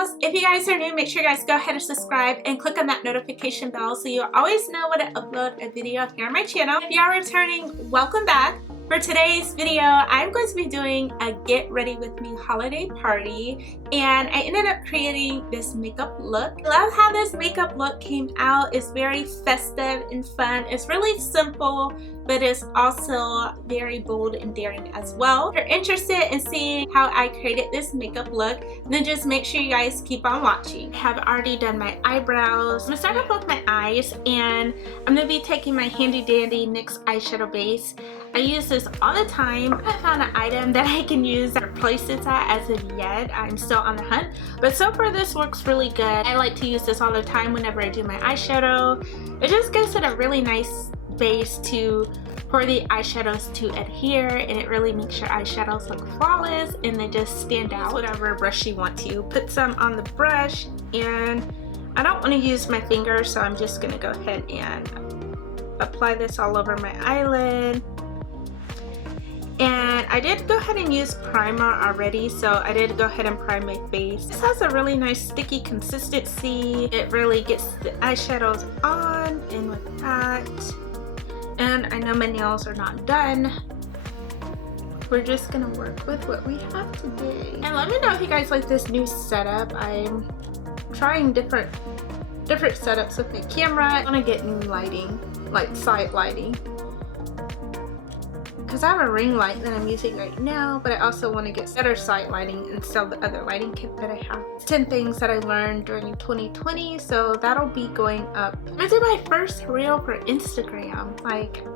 dolls. If you guys are new, make sure you guys go ahead and subscribe and click on that notification bell so you'll always know when I upload a video here on my channel. If you are returning, welcome back. For today's video, I'm going to be doing a get ready with me holiday party, and I ended up creating this makeup look. I love how this makeup look came out. It's very festive and fun. It's really simple, but it's also very bold and daring as well. If you're interested in seeing how I created this makeup look, then just make sure you guys keep on watching. I have already done my eyebrows. I'm gonna start off with my eyes, and I'm gonna be taking my handy dandy NYX eyeshadow base. I use this all the time. I haven't found an item that I can use to replace this as of yet. I'm still on the hunt, but so far this works really good. I like to use this all the time whenever I do my eyeshadow. It just gives it a really nice base for the eyeshadows to adhere, and it really makes your eyeshadows look flawless and they just stand out. Whatever brush you want to. Put some on the brush, and I don't want to use my finger, so I'm just going to go ahead and apply this all over my eyelid. And I did go ahead and use primer already, so I did go ahead and prime my face. This has a really nice sticky consistency. It really gets the eyeshadows on, and with that, and I know my nails are not done. We're just gonna work with what we have today. And let me know if you guys like this new setup. I'm trying different setups with my camera. I wanna get new lighting, like side lighting, because I have a ring light that I'm using right now, but I also want to get better side lighting instead of the other lighting kit that I have. 10 things that I learned during 2020, so that'll be going up. I'm gonna do my first reel for Instagram. Like,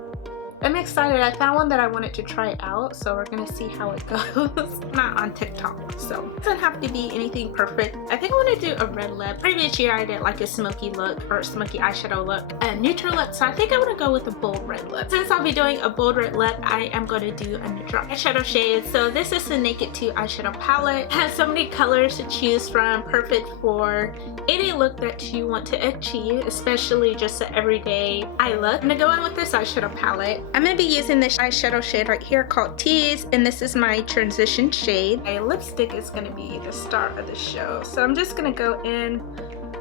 I'm excited. I found one that I wanted to try out, so we're gonna see how it goes. Not on TikTok, so it doesn't have to be anything perfect. I think I want to do a red lip. Previous year I did like a smoky look, or a smoky eyeshadow look, a neutral lip, so I think I want to go with a bold red lip. Since I'll be doing a bold red lip, I am going to do a neutral eyeshadow shade. So this is the Naked 2 eyeshadow palette. It has so many colors to choose from, perfect for any look that you want to achieve, especially just an everyday eye look. I'm gonna go in with this eyeshadow palette. I'm gonna be using this eyeshadow shade right here called Tease, and this is my transition shade. My lipstick is gonna be the star of the show, so I'm just gonna go in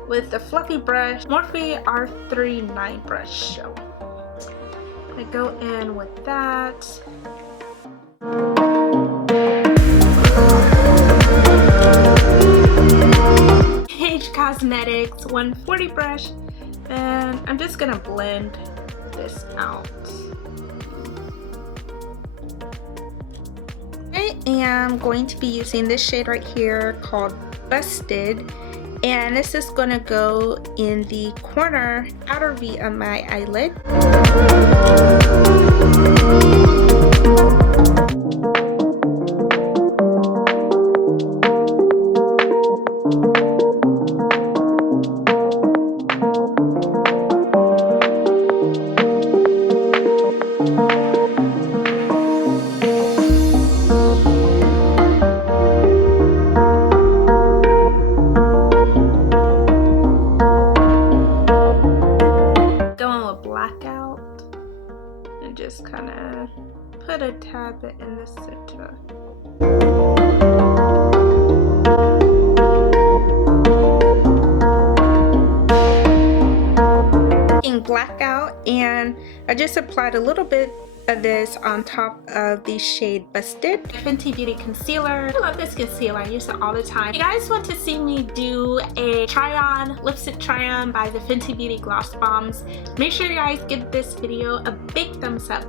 with the fluffy brush, Morphe R39 brush. So I go in with that. Cosmetics 140 brush, and I'm just gonna blend this out. I am going to be using this shade right here called Busted, and this is gonna go in the corner outer V of my eyelid. Just kind of put a tad bit in the center. Black out, and I just applied a little bit of this on top of the shade Busted. Fenty Beauty concealer. I love this concealer. I use it all the time. If you guys want to see me do a try-on, lipstick try-on by the Fenty Beauty Gloss Bombs, make sure you guys give this video a big thumbs up.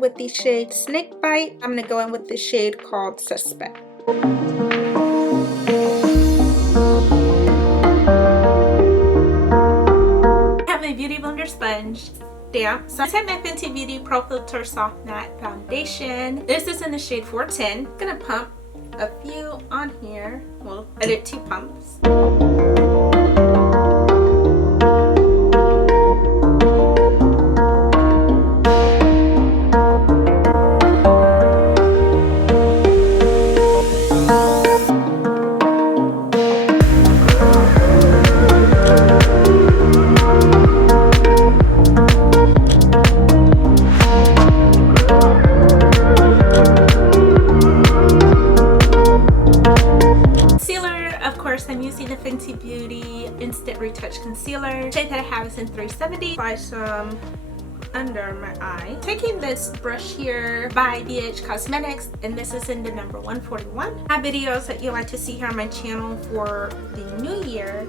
With the shade Snake Bite, I'm going to go in with the shade called Suspect. I have my Beauty Blender sponge, damp. So I have my Fenty Beauty Pro Filter Soft Matte Foundation. This is in the shade 410. I'm going to pump a few on here. Well, I did 2 pumps. have is in 370. Apply some under my eye. Taking this brush here by BH Cosmetics, and this is in the number 141. I have videos that you like to see here on my channel for the new year.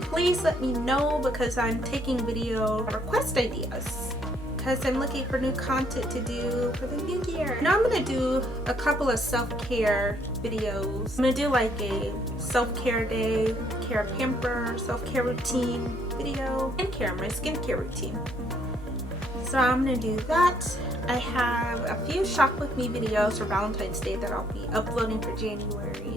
Please let me know, because I'm taking video request ideas, because I'm looking for new content to do for the new year. Now I'm going to do a couple of self-care videos. I'm going to do like a self-care day, care pamper, self-care routine video, and care my skincare routine. So I'm going to do that. I have a few shop with me videos for Valentine's Day that I'll be uploading for January.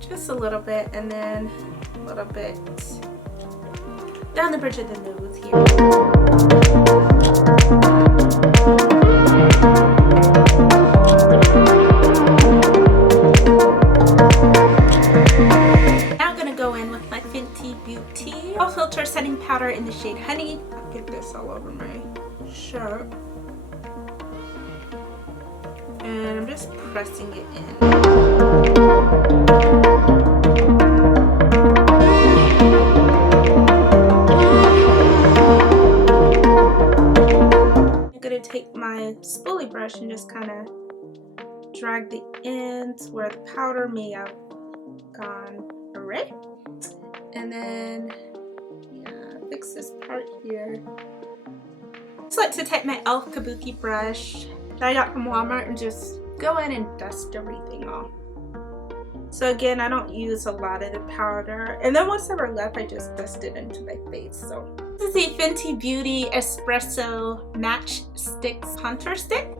Just a little bit, and then a little bit down the bridge of the nose here. FENTY Brow Filter Setting Powder in the shade Honey. I'll get this all over my shirt. And I'm just pressing it in. I'm going to take my spoolie brush and just kind of drag the ends where the powder may have gone awry. And then, yeah, fix this part here. Just like to take my e.l.f. Kabuki brush that I got from Walmart and just go in and dust everything off. So again, I don't use a lot of the powder. And then once ever left, I just dust it into my face. So this is the Fenty Beauty Espresso Match Sticks Contour Stick.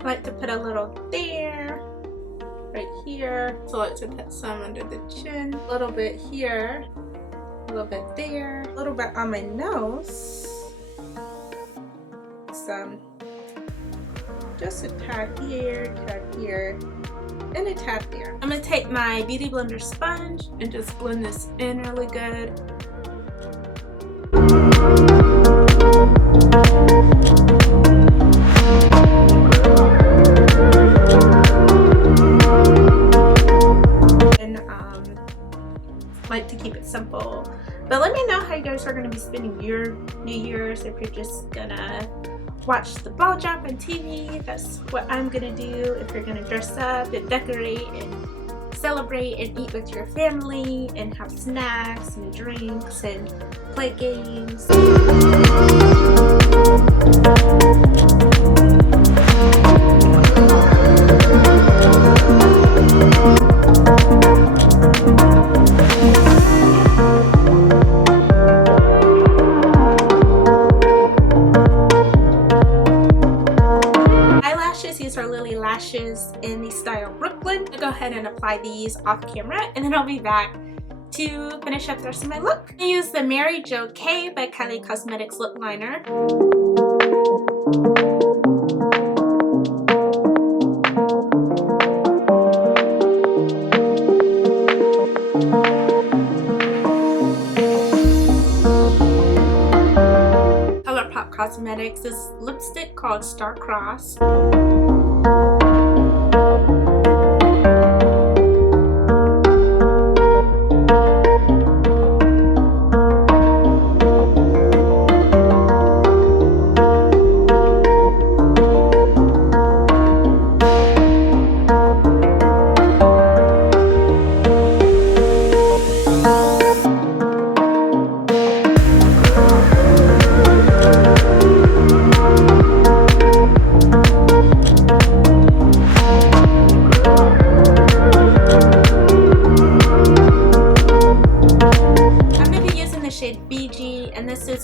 I like to put a little there. Right here. So I like to put some under the chin, a little bit here, a little bit there, a little bit on my nose, some, just a tad here, and a tad there. I'm going to take my Beauty Blender sponge and just blend this in really good. Like to keep it simple, but let me know how you guys are going to be spending your New Year's. If you're just gonna watch the ball drop on TV, that's what I'm gonna do. If you're gonna dress up and decorate and celebrate and eat with your family and have snacks and drinks and play games. In the style Brooklyn. I'll go ahead and apply these off camera, and then I'll be back to finish up the rest of my look. I use the Mary Jo K by Kylie Cosmetics lip liner. ColourPop Cosmetics, this lipstick called Starcrossed.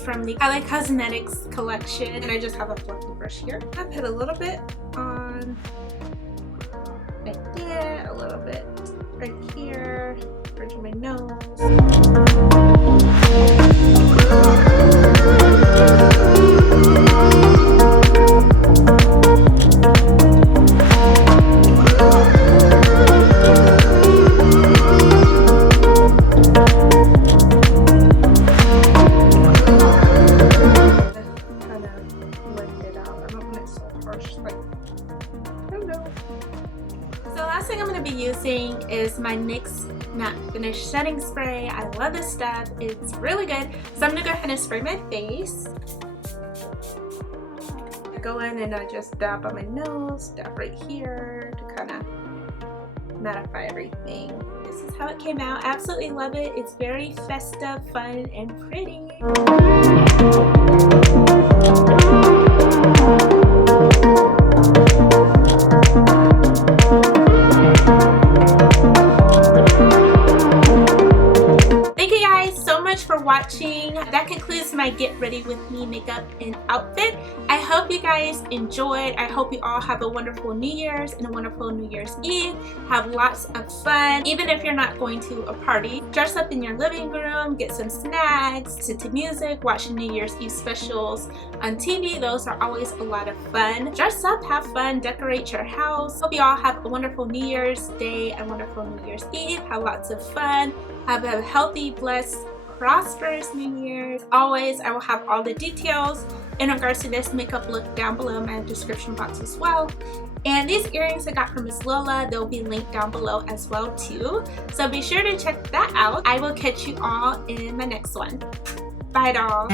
From the Kylie Cosmetics collection, and I just have a fluffy brush here. I put a little bit on right there, a little bit right here, bridge of my nose. gosh, like, hello. So the last thing I'm going to be using is my NYX Matte Finish Setting Spray. I love this stuff. It's really good. So I'm going to go ahead and spray my face. I go in and I just dab on my nose, dab right here to kind of mattify everything. This is how it came out. Absolutely love it. It's very festive, fun, and pretty. Thank you guys so much for watching. That concludes my get ready with me makeup and outfit. I hope you guys enjoyed. I hope you all have a wonderful New Year's and a wonderful New Year's Eve. Have lots of fun. Even if you're not going to a party, dress up in your living room, get some snacks, listen to music, watch New Year's Eve specials on TV. Those are always a lot of fun. Dress up, have fun, decorate your house. Hope you all have a wonderful New Year's Day and wonderful New Year's Eve. Have lots of fun. Have a healthy, blessed, prosperous New Year's. Always, I will have all the details in regards to this makeup look down below in my description box as well. And these earrings I got from Miss Lola, they'll be linked down below as well too. So be sure to check that out. I will catch you all in my next one. Bye doll.